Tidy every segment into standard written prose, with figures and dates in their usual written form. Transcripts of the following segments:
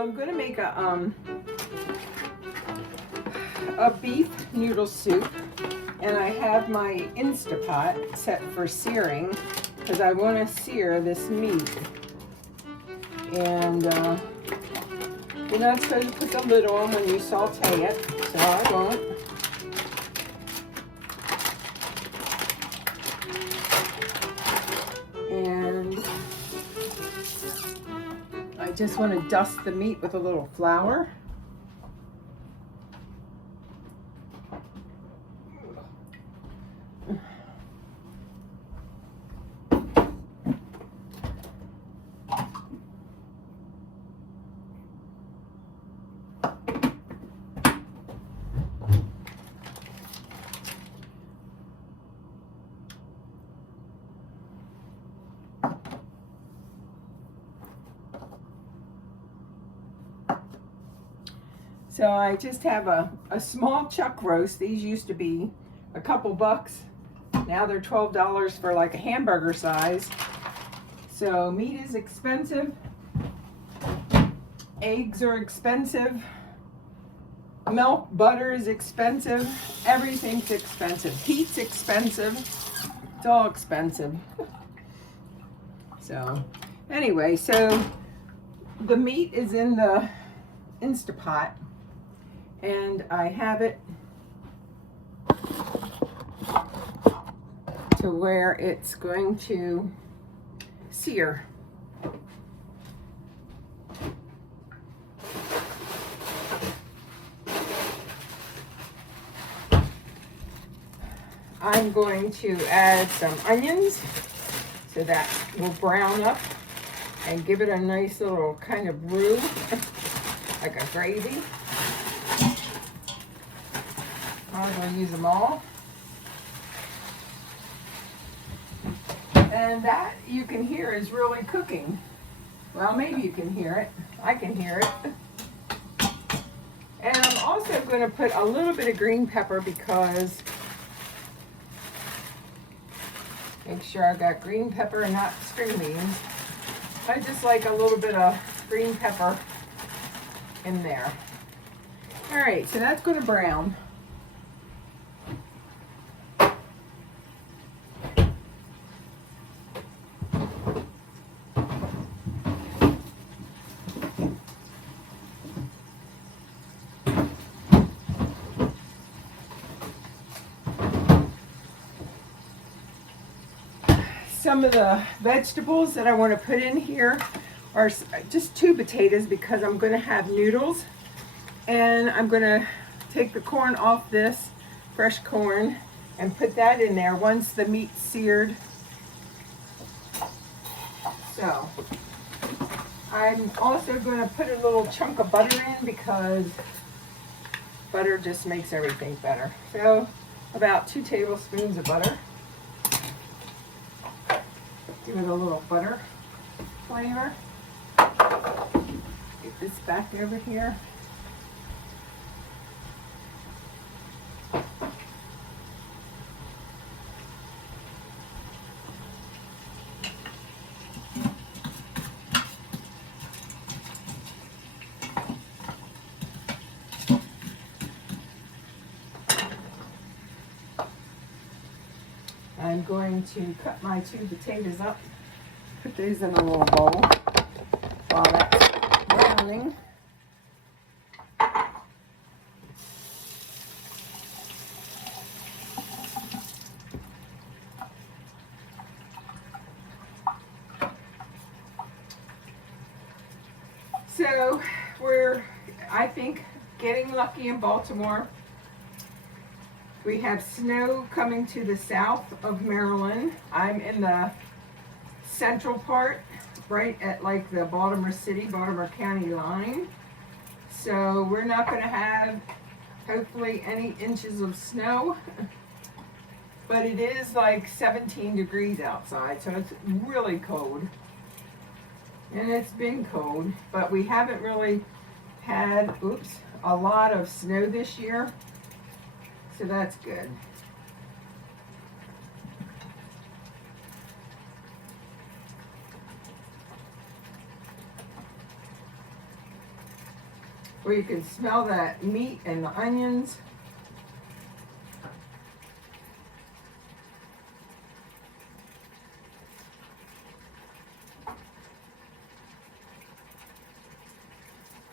I'm going to make a beef noodle soup, and I have my Instapot set for searing because I want to sear this meat. And you're not supposed to put the lid on when you saute it, so I won't. And I just want to dust the meat with a little flour. So I just have a small chuck roast. These used to be a couple bucks. Now they're $12 for like a hamburger size. So meat is expensive. Eggs are expensive. Milk, butter is expensive. Everything's expensive. Heat's expensive. It's all expensive. So anyway, so the meat is in the Instapot. And I have it to where it's going to sear. I'm going to add some onions so that will brown up and give it a nice little kind of roux, like a gravy. I'm going to use them all. And that, you can hear, is really cooking. Well, maybe you can hear it. I can hear it. And I'm also going to put a little bit of green pepper because, make sure I've got green pepper and not string beans. I just like a little bit of green pepper in there. All right, so that's going to brown. Some of the vegetables that I want to put in here are just 2 potatoes because I'm going to have noodles, and I'm going to take the corn off this, fresh corn, and put that in there once the meat's seared. So I'm also going to put a little chunk of butter in because butter just makes everything better. So about 2 tablespoons of butter. Give it a little butter flavor. Get this back over here. I'm going to cut my 2 potatoes up, put these in a little bowl while that's browning. So we're, I think, getting lucky in Baltimore. We have snow coming to the south of Maryland. I'm in the central part, right at like the Baltimore City, Baltimore County line. So we're not going to have, hopefully, any inches of snow. But it is like 17 degrees outside, so it's really cold. And it's been cold, but we haven't really had, a lot of snow this year. So that's good. where you can smell that meat and the onions.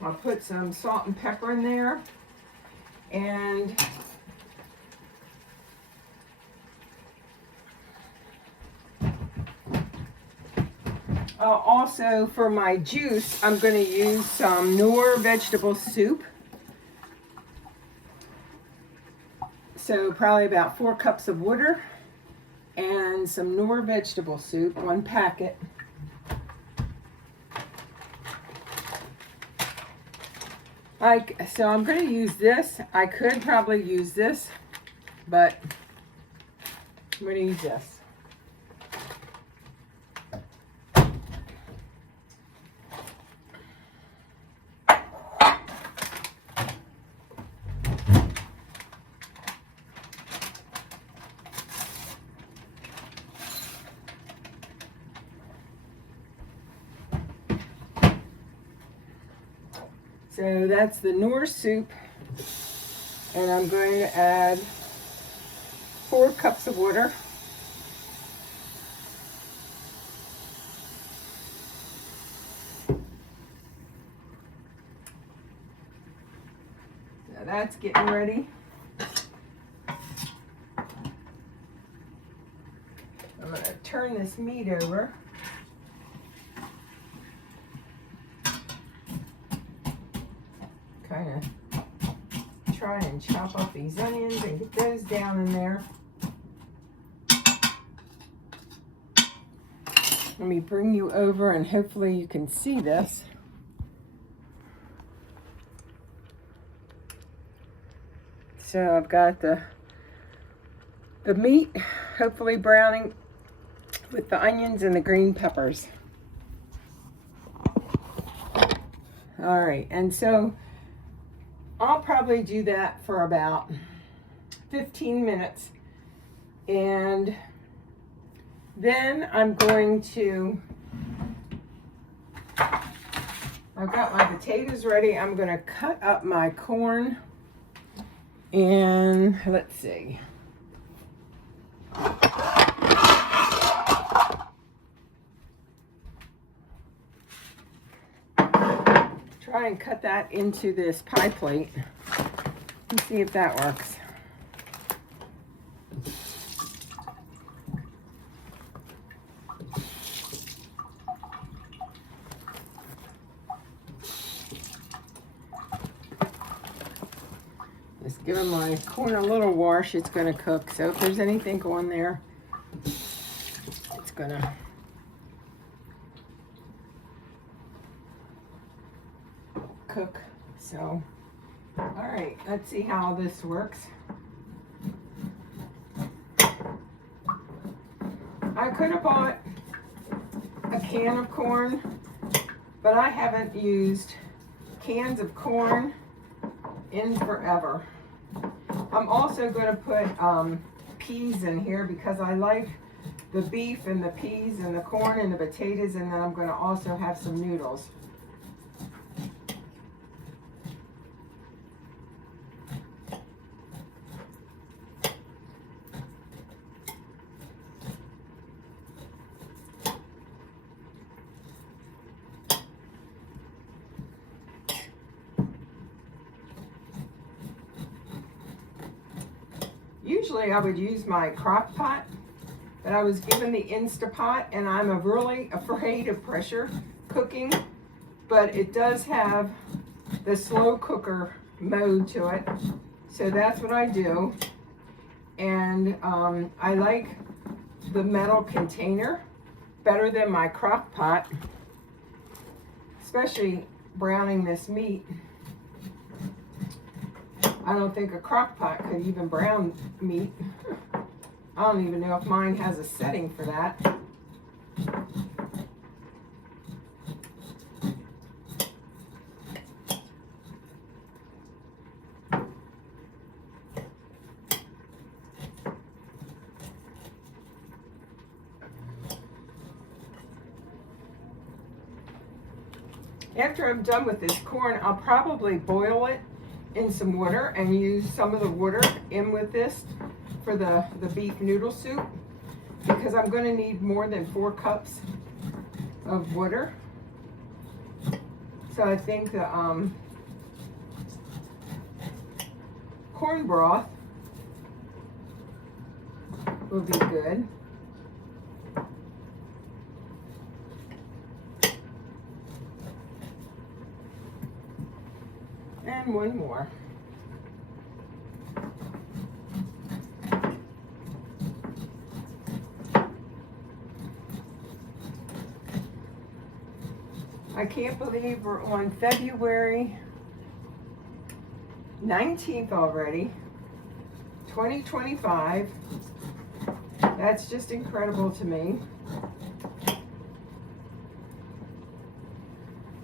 I'll put some salt and pepper in there, and also for my juice, I'm going to use some Noodle vegetable soup. So probably about 4 cups of water and some Noodle vegetable soup, 1 packet. So I'm going to use this. I could probably use this, but I'm going to use this. So that's the Noodle soup, and I'm going to add 4 cups of water. So that's getting ready. I'm going to turn this meat over. Kind of try and chop up these onions and get those down in there. Let me bring you over and hopefully you can see this. So I've got the meat hopefully browning with the onions and the green peppers. All right, and so I'll probably do that for about 15 minutes. And then I'm going to, I've got my potatoes ready. I'm going to cut up my corn. And let's see. Try and cut that into this pie plate and see if that works. Just giving my corn a little wash, it's going to cook. So if there's anything going there, it's going to cook. So, all right, let's see how this works. I could have bought a can of corn, but I haven't used cans of corn in forever. I'm also going to put peas in here because I like the beef and the peas and the corn and the potatoes, and then I'm going to also have some noodles. Usually I would use my crock pot, but I was given the Instapot, and I'm really afraid of pressure cooking, but it does have the slow cooker mode to it, so that's what I do. And I like the metal container better than my crock pot, especially browning this meat. I don't think a crock pot could even brown meat. I don't even know if mine has a setting for that. After I'm done with this corn, I'll probably boil it in some water and use some of the water in with this for the beef noodle soup, because I'm going to need more than 4 cups of water. So I think the corn broth will be good. And one more. I can't believe we're on February 19th already, 2025. That's just incredible to me.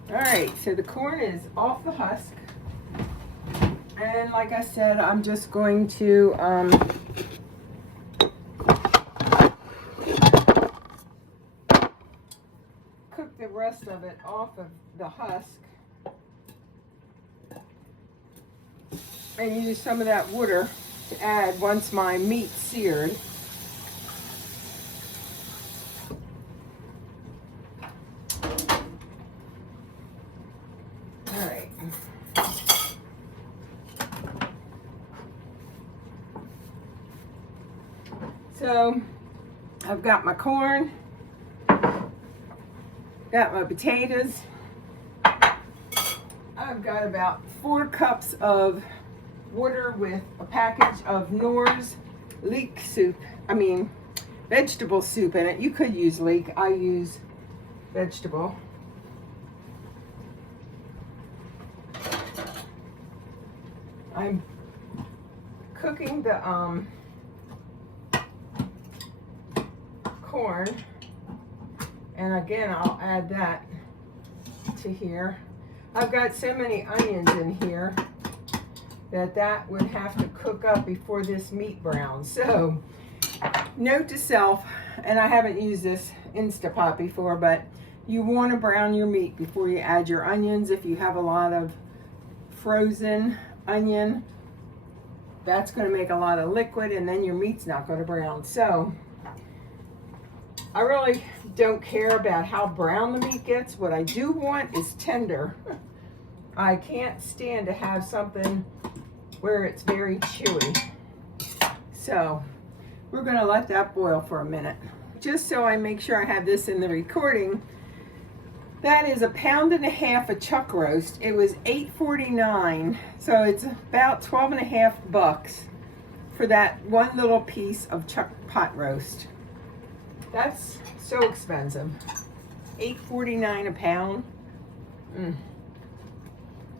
All right, so the corn is off the husk. And like I said, I'm just going to cook the rest of it off of the husk and use some of that water to add once my meat's seared. All right. So I've got my corn, got my potatoes. I've got about 4 cups of water with a package of Knorr's leek soup. Vegetable soup in it. You could use leek. I use vegetable. I'm cooking the corn, and again I'll add that to here. I've got so many onions in here that would have to cook up before this meat browns. So note to self, and I haven't used this Instapot before, but you want to brown your meat before you add your onions. If you have a lot of frozen onion, that's going to make a lot of liquid, and then your meat's not going to brown. So I really don't care about how brown the meat gets. What I do want is tender. I can't stand to have something where it's very chewy. So we're going to let that boil for a minute. Just so I make sure I have this in the recording, that is 1.5 pounds of chuck roast. It was $8.49, so it's about 12.5 bucks for that one little piece of chuck pot roast. That's so expensive. $8.49 a pound.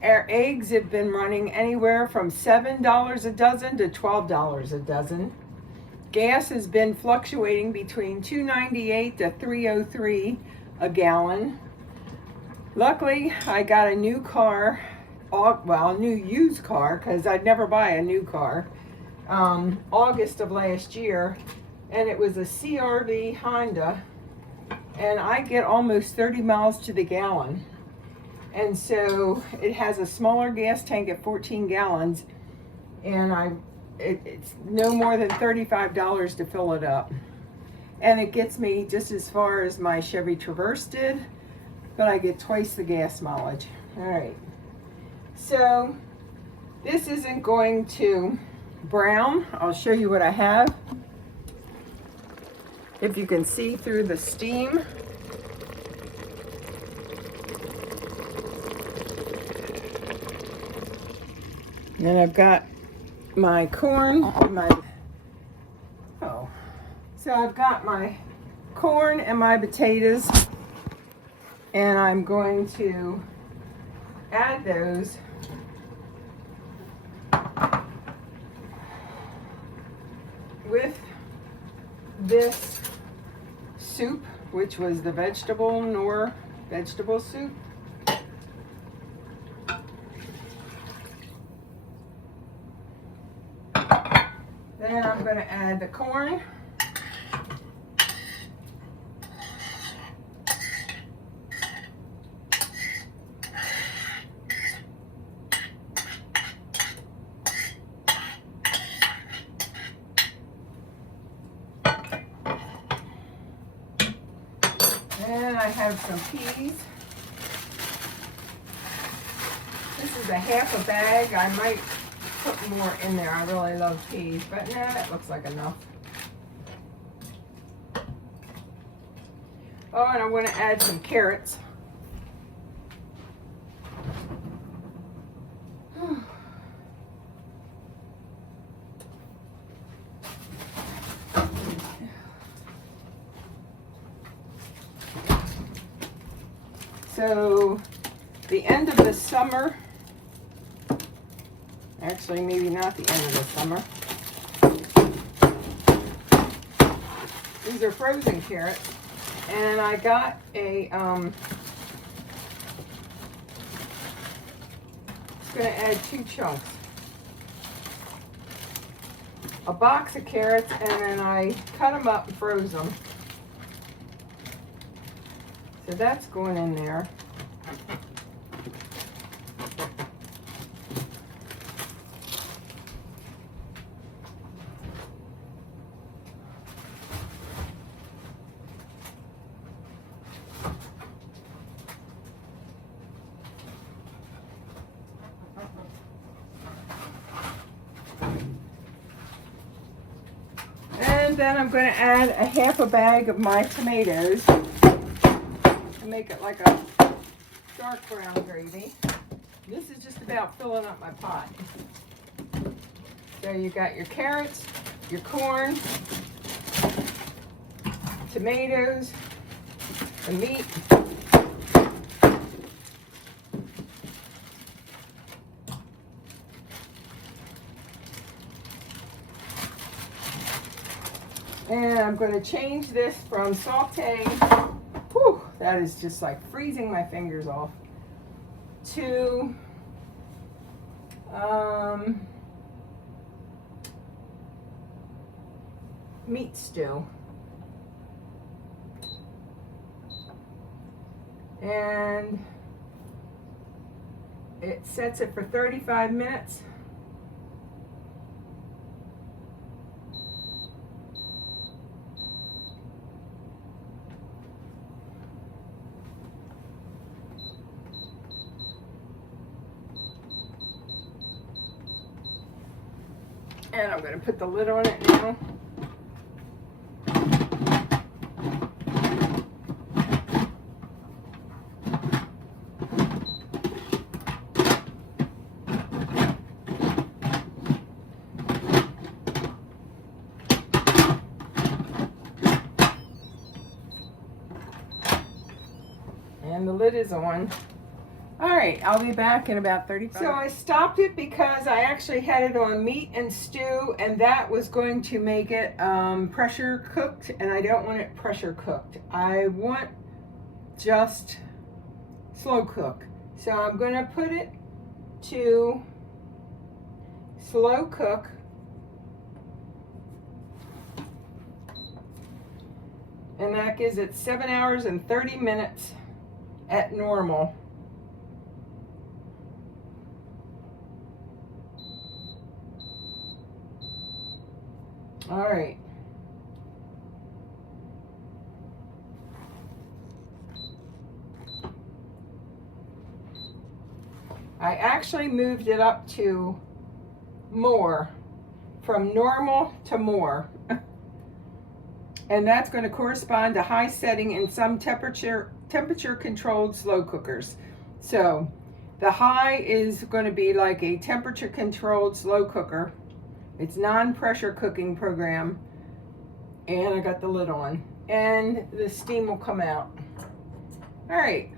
Our eggs have been running anywhere from $7 a dozen to $12 a dozen. Gas has been fluctuating between $2.98 to $3.03 a gallon. Luckily, I got a new car, a new used car, because I'd never buy a new car, August of last year, and it was a CRV Honda, and I get almost 30 miles to the gallon. And so it has a smaller gas tank at 14 gallons, and it's no more than $35 to fill it up. And it gets me just as far as my Chevy Traverse did, but I get twice the gas mileage. All right. So this isn't going to brown. I'll show you what I have. If you can see through the steam. And I've got my corn, so I've got my corn and my potatoes, and I'm going to add those with this soup, which was the vegetable soup. Then I'm going to add the corn. have some peas. This is a half a bag. I might put more in there. I really love peas, but nah, that looks like enough. Oh, and I'm going to add some carrots. So, the end of the summer, actually maybe not the end of the summer. These are frozen carrots, and I got a, it's going to add 2 chunks. A box of carrots, and then I cut them up and froze them. So that's going in there. And then I'm going to add a half a bag of my tomatoes and make it like a dark brown gravy. This is just about filling up my pot. So you got your carrots, your corn, tomatoes, the meat. And I'm going to change this from sauteing, whew, that is just like freezing my fingers off, to meat stew. And it sets it for 35 minutes. And I'm going to put the lid on it now. And the lid is on. All right, I'll be back in about 35. So I stopped it because I actually had it on meat and stew, and that was going to make it pressure cooked, and I don't want it pressure cooked. I want just slow cook. So I'm going to put it to slow cook. And that gives it 7 hours and 30 minutes at normal. All right. I actually moved it up to more, from normal to more. And that's going to correspond to high setting in some temperature controlled slow cookers. So the high is going to be like a temperature controlled slow cooker. It's non-pressure cooking program, and I got the lid on, and the steam will come out. All right,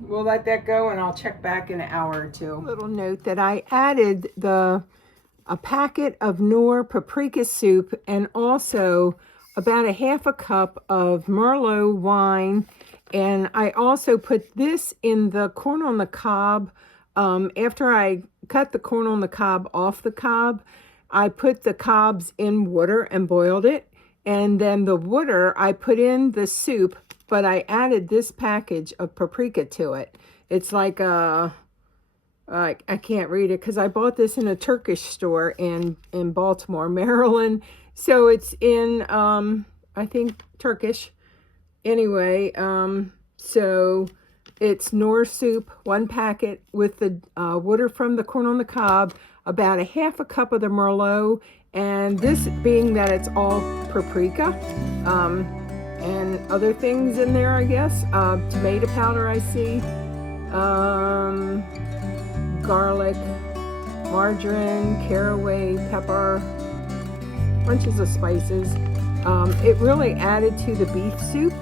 we'll let that go, and I'll check back in an hour or two. Little note that I added a packet of Knorr paprika soup, and also about a half a cup of Merlot wine, and I also put this in the corn on the cob. After I cut the corn on the cob off the cob, I put the cobs in water and boiled it, and then the water I put in the soup, but I added this package of paprika to it. It's like a, I can't read it because I bought this in a Turkish store in Baltimore, Maryland. So it's in, I think, Turkish. Anyway, So it's Knorr soup, 1 packet with the water from the corn on the cob, about a half a cup of the Merlot, and this being that it's all paprika and other things in there, I guess. Tomato powder I see, garlic, margarine, caraway, pepper, bunches of spices. It really added to the beef soup,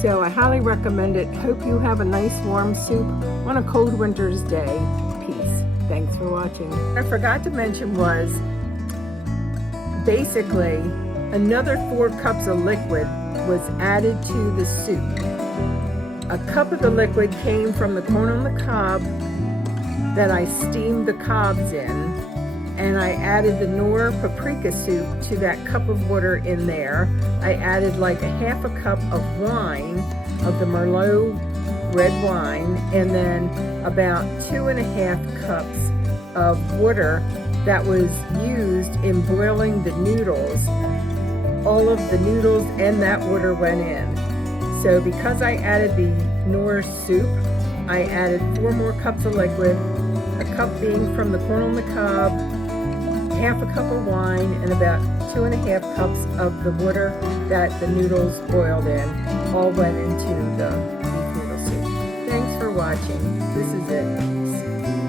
so I highly recommend it. Hope you have a nice warm soup on a cold winter's day. Peace. Thanks for watching. I forgot to mention was basically another 4 cups of liquid was added to the soup. A cup of the liquid came from the corn on the cob that I steamed the cobs in, and I added the Knorr paprika soup to that cup of water in there. I added like a half a cup of wine, of the Merlot red wine, and then about 2.5 cups of water that was used in boiling the noodles. All of the noodles and that water went in. So because I added the Knorr soup, I added 4 more cups of liquid, a cup being from the corn on the cob, half a cup of wine, and about 2.5 cups of the water that the noodles boiled in, all went into the beef noodle soup. Thanks for watching. This is it.